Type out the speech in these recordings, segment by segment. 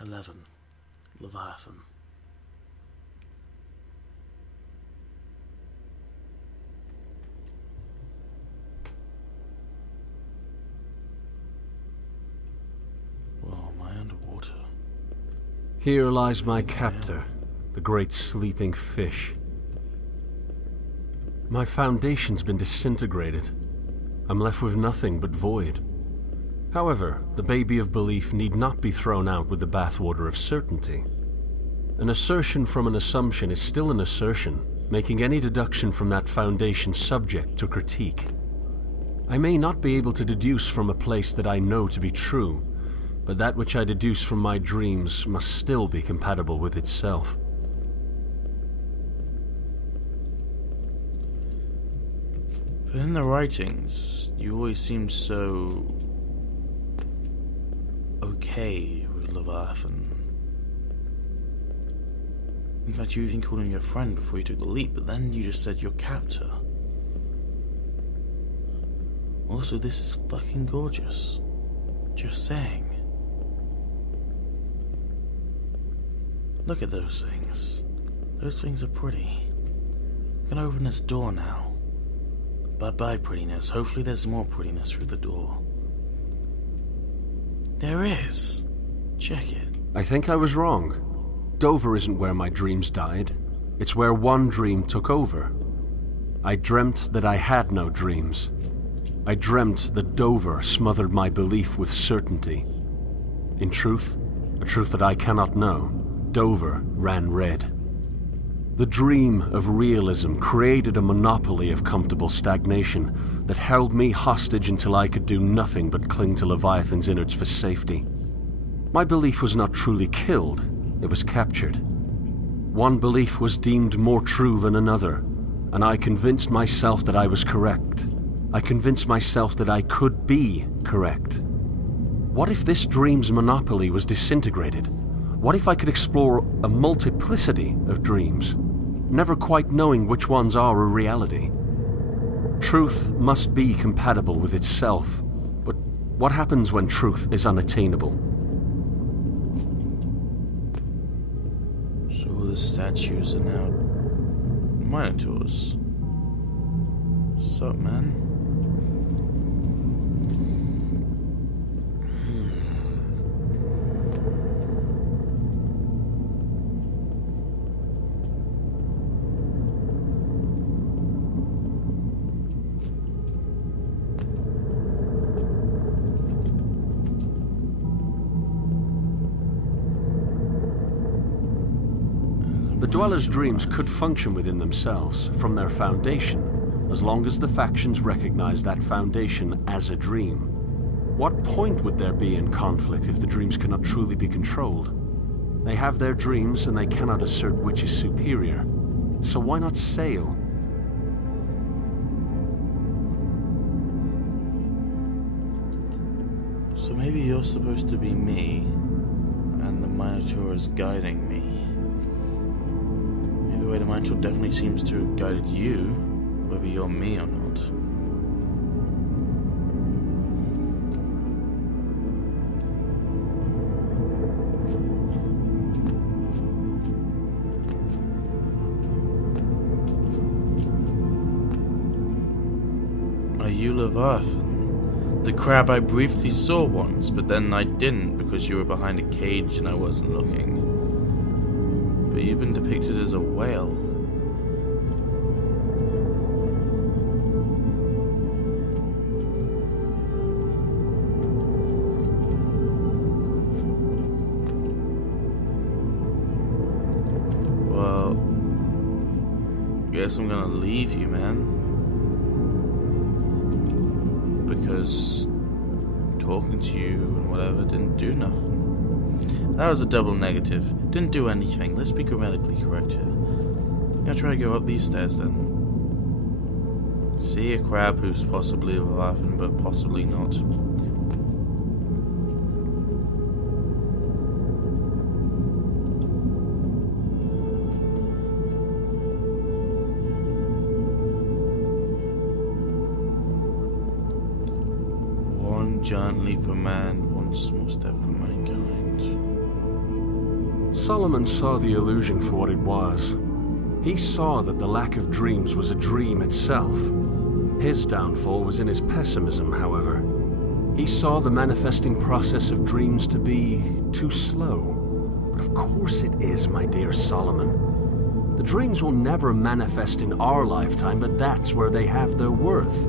11. Leviathan. Whoa, am I underwater? Here lies my captor, the great sleeping fish. My foundation's been disintegrated. I'm left with nothing but void. However, the baby of belief need not be thrown out with the bathwater of certainty. An assertion from an assumption is still an assertion, making any deduction from that foundation subject to critique. I may not be able to deduce from a place that I know to be true, but that which I deduce from my dreams must still be compatible with itself. But in the writings, you always seem so okay with Leviathan. In fact, you even called him your friend before you took the leap, but then you just said your captor. Also, this is fucking gorgeous. Just saying. Look at those things. Those things are pretty. I'm gonna open this door now. Bye-bye, prettiness. Hopefully there's more prettiness through the door. There is. Check it. I think I was wrong. Dover isn't where my dreams died. It's where one dream took over. I dreamt that I had no dreams. I dreamt that Dover smothered my belief with certainty. In truth, a truth that I cannot know, Dover ran red. The dream of realism created a monopoly of comfortable stagnation that held me hostage until I could do nothing but cling to Leviathan's innards for safety. My belief was not truly killed, it was captured. One belief was deemed more true than another, and I convinced myself that I was correct. I convinced myself that I could be correct. What if this dream's monopoly was disintegrated? What if I could explore a multiplicity of dreams, never quite knowing which ones are a reality? Truth must be compatible with itself, but what happens when truth is unattainable? So all the statues are now Minotaurs. What's up, man? The Dweller's dreams could function within themselves, from their foundation, as long as the factions recognize that foundation as a dream. What point would there be in conflict if the dreams cannot truly be controlled? They have their dreams and they cannot assert which is superior. So why not sail? So maybe you're supposed to be me, and the Minotaur is guiding me. Either way, the Minotaur definitely seems to have guided you, whether you're me or not. Are you Leviathan? The crab I briefly saw once, but then I didn't because you were behind a cage and I wasn't looking. But you've been depicted as a whale. Well, guess I'm gonna leave you, man. Because talking to you and whatever didn't do nothing. That was a double negative. Didn't do anything. Let's be grammatically correct here. I'm gonna try to go up these stairs then. See a crab who's possibly a Leviathan, but possibly not. One giant leap for man, one small step for mankind. Solomon saw the illusion for what it was. He saw that the lack of dreams was a dream itself. His downfall was in his pessimism, however. He saw the manifesting process of dreams to be too slow. But of course it is, my dear Solomon. The dreams will never manifest in our lifetime, but that's where they have their worth.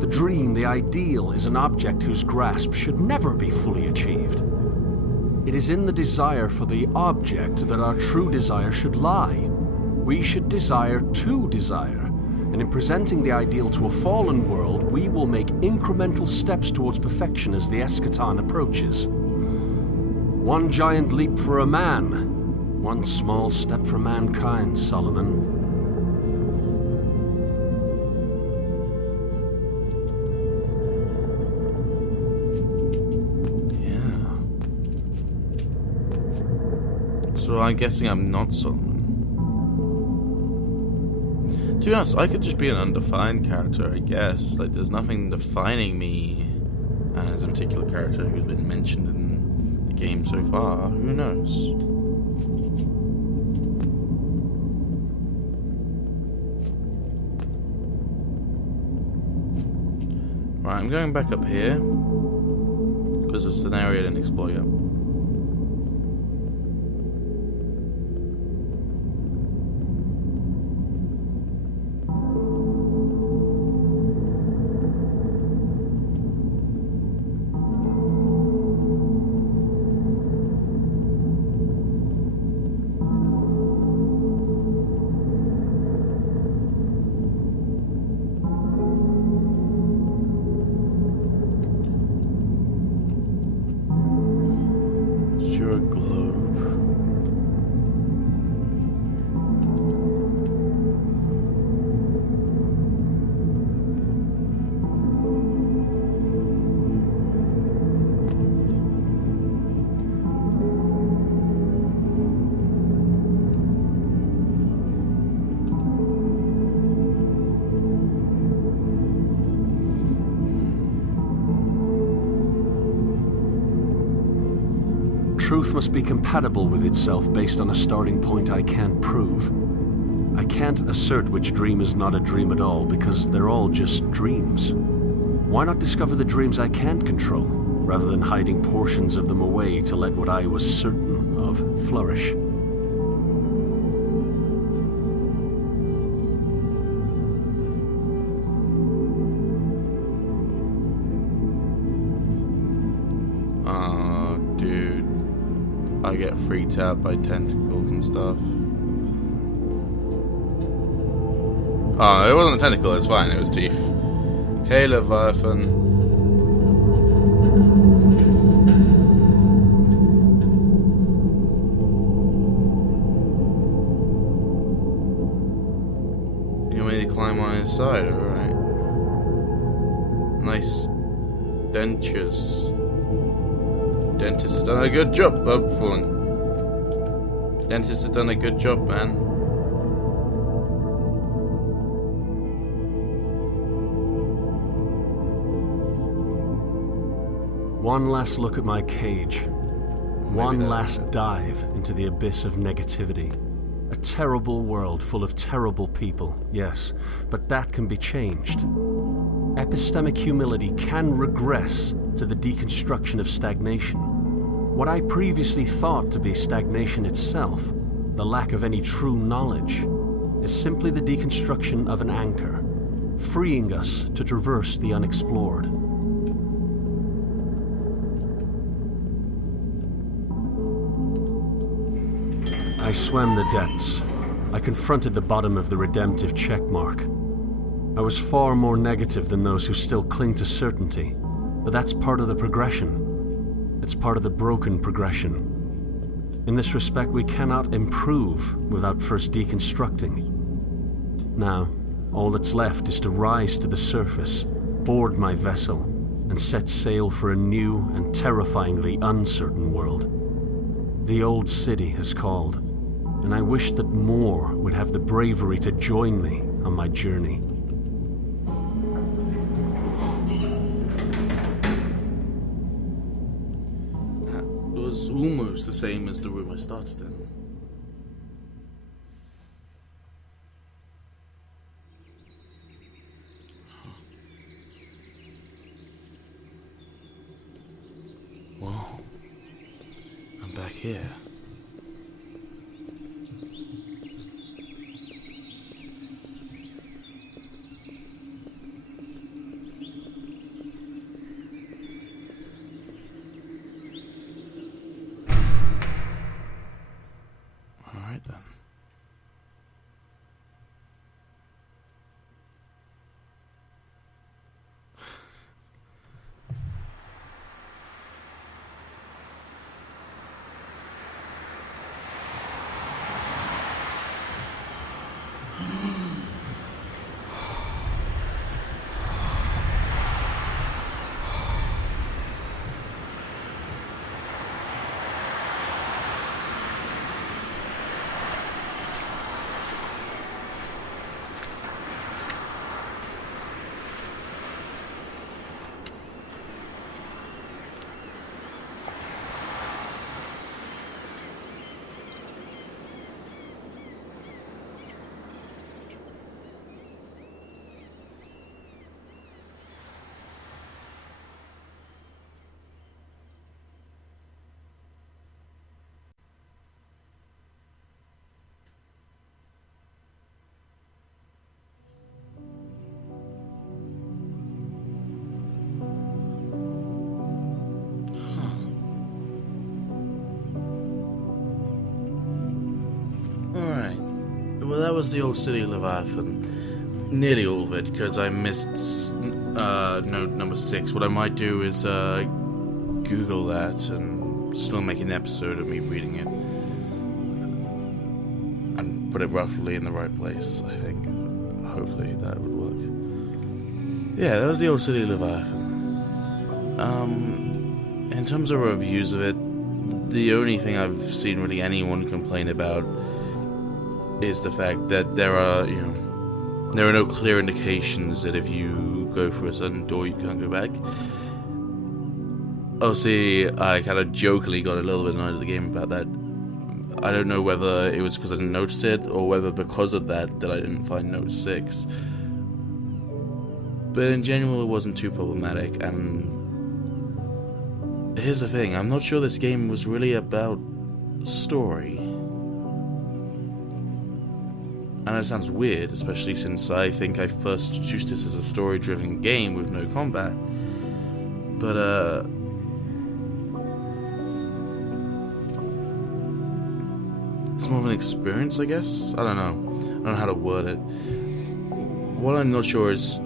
The dream, the ideal, is an object whose grasp should never be fully achieved. It is in the desire for the object that our true desire should lie. We should desire to desire, and in presenting the ideal to a fallen world, we will make incremental steps towards perfection as the eschaton approaches. One giant leap for a man, one small step for mankind, Solomon. So I'm guessing I'm not Solomon. To be honest, I could just be an undefined character, I guess. Like, there's nothing defining me as a particular character who's been mentioned in the game so far. Who knows? Right, I'm going back up here because it's an area I didn't explore yet. Your globe. Truth must be compatible with itself based on a starting point I can't prove. I can't assert which dream is not a dream at all because they're all just dreams. Why not discover the dreams I can't control, rather than hiding portions of them away to let what I was certain of flourish? Dude. I get freaked out by tentacles and stuff. Oh, it wasn't a tentacle, it's fine, it was teeth. Hey, Leviathan. You want me to climb on his side, alright. Nice dentures. Dentist has done a good job. Oh, falling. Dentist has done a good job, man. One last look at my cage. One last dive into the abyss of negativity. A terrible world full of terrible people, yes, but that can be changed. Epistemic humility can regress to the deconstruction of stagnation. What I previously thought to be stagnation itself, the lack of any true knowledge, is simply the deconstruction of an anchor, freeing us to traverse the unexplored. I swam the depths. I confronted the bottom of the redemptive checkmark. I was far more negative than those who still cling to certainty, but that's part of the progression. It's part of the broken progression. In this respect, we cannot improve without first deconstructing. Now, all that's left is to rise to the surface, board my vessel, and set sail for a new and terrifyingly uncertain world. The old city has called, and I wish that more would have the bravery to join me on my journey. was almost the same as the room I started in. Well, I'm back here. Alright then. Alright. Well, that was the old city of Leviathan. Nearly all of it, because I missed note number 6. What I might do is Google that and still make an episode of me reading it. And put it roughly in the right place, I think. Hopefully that would work. Yeah, that was the old city of Leviathan. In terms of reviews of it, the only thing I've seen really anyone complain about is the fact that there are no clear indications that if you go through a certain door you can't go back. Obviously, I kind of jokingly got a little bit annoyed at the game about that. I don't know whether it was because I didn't notice it, or whether because of that I didn't find note 6. But in general, it wasn't too problematic, and here's the thing, I'm not sure this game was really about story. And it sounds weird, especially since I think I first introduced this as a story-driven game with no combat. But, it's more of an experience, I guess? I don't know how to word it. What I'm not sure is,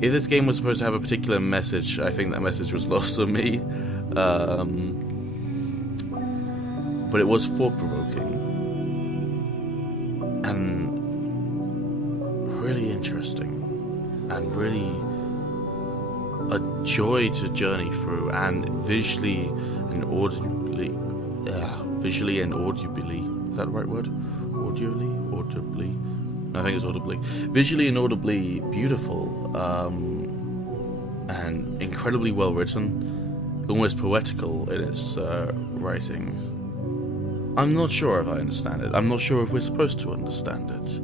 if this game was supposed to have a particular message, I think that message was lost on me. But it was thought-provoking. And really interesting, and really a joy to journey through, and visually and audibly, is that the right word? Audibly? No, I think it's audibly. Visually and audibly beautiful, and incredibly well written, almost poetical in its writing. I'm not sure if I understand it. I'm not sure if we're supposed to understand it.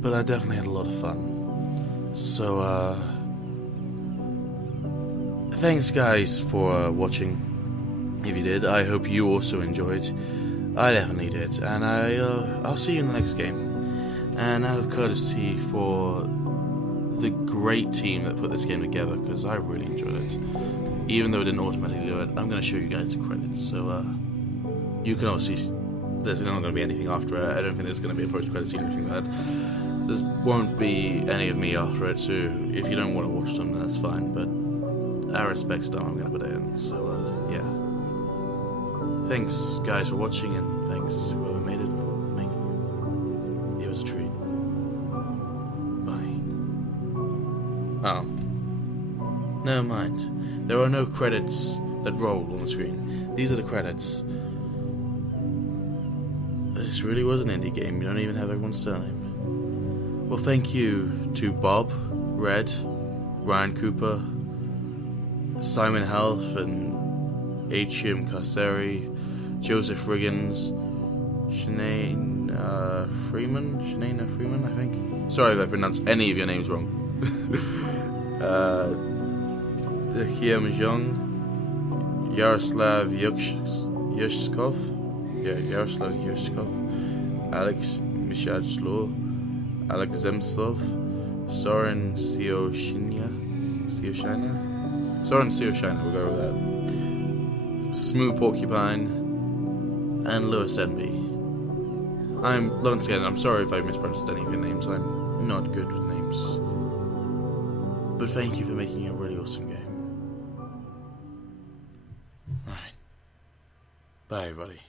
But I definitely had a lot of fun. So, thanks guys for watching. If you did, I hope you also enjoyed. I definitely did. And I'll see you in the next game. And out of courtesy for the great team that put this game together, because I really enjoyed it. Even though it didn't automatically do it, I'm going to show you guys the credits. So, you can obviously... There's not going to be anything after it. I don't think there's going to be a post-credit scene or anything like that. There won't be any of me after it, so if you don't want to watch them, then that's fine, but I respect them, I'm going to put it in, so, yeah. Thanks, guys, for watching, and thanks whoever made it for making it. It was a treat. Bye. Oh. Never mind. There are no credits that roll on the screen. These are the credits. This really was an indie game. You don't even have everyone's surname. Well, thank you to Bob, Red, Ryan Cooper, Simon Health, and Atrium Carceri, Joseph Riggins, Shanaina Freeman, I think. Sorry if I pronounced any of your names wrong. Hiem Jung, Yaroslav Yushkov, Alex Mishajlo, Alex Zemslov, Soren Sioshina, we'll go with that. Smooth Porcupine, and Lewis Envy. Once again, I'm sorry if I mispronounced any of your names. I'm not good with names. But thank you for making a really awesome game. Alright. Bye, everybody.